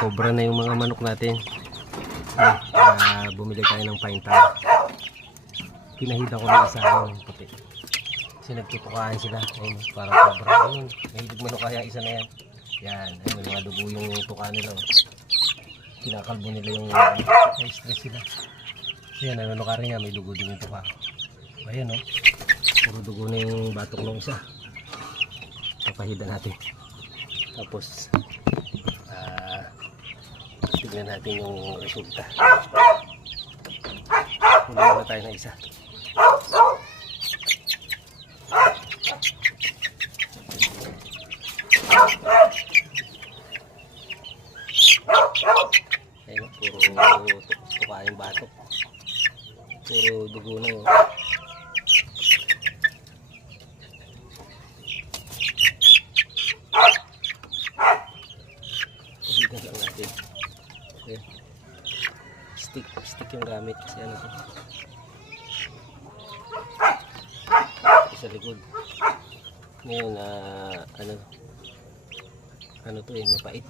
cobra na yung mga manok natin. Ah, ah, bumili tayo ng pine tar. Pinahidan ko ng isa yung puti. Kasi nagtutukaan sila. Ayun, parang cobra. Ayun, mahilig manok kaya isa na yan. Yan, ayun, mga dugo yung tuka nila. Kinakalbo nila yung may stress sila. Yan, ano ka rin nga, may dugo din yung tuka. Ayan, oh. Puro dugo na yung batok ng isa. Papahidan natin. Tapos, tignan natin yung resulta. Hindi na tayo ng isa. Ayun, puro tu- tuka yung batok. Puro dugo na yun. Ayan. Stick, stick yung gamit kasi ano to. Ito sa likod. Ngayon, ah, ano, ano to eh, mapait.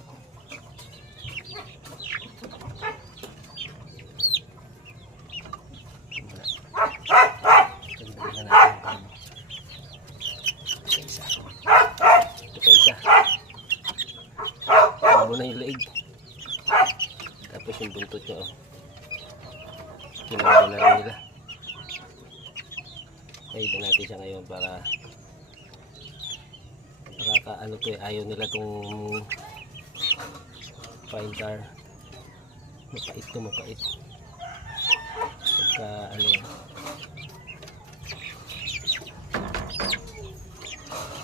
Natin yung karma. Ito isa. Ito pa isa. Tapos yung buntot niya, oh. Kinagawa na rin nila. Kaya natin siya ngayon para nakaka ano to eh, ayaw nila tong fine tar. Mapait to, mapait. Pagka ano yan.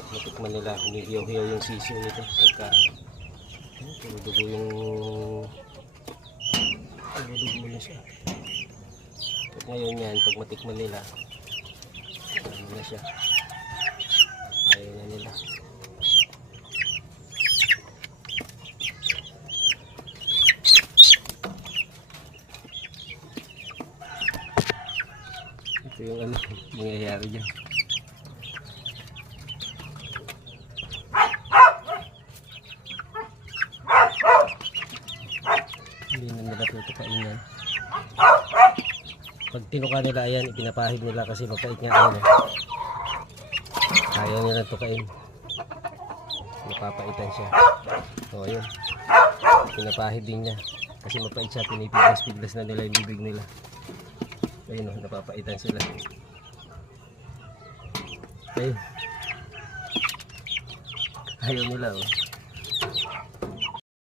Matikman nila, humihiyaw-hiyaw yung sisiw nito. Pagka Hmm, Tumudugo yung tumudugo na siya. Pag ngayon yan, pag matikman nila, ano na siya. Ayaw na nila. Ito yung ano, mangyayari dyan. Nila tutukain yan. Pag tinuka nila yan, ipinapahid nila kasi mapait nga yan eh. Ayaw nila tukain. Napapaitan siya. O ayun. Pinapahid din niya. Kasi mapait siya, pinipiglas-piglas na nila yung bibig nila. Ayun o, napapaitan sila. Ayun. Ayaw nila oh.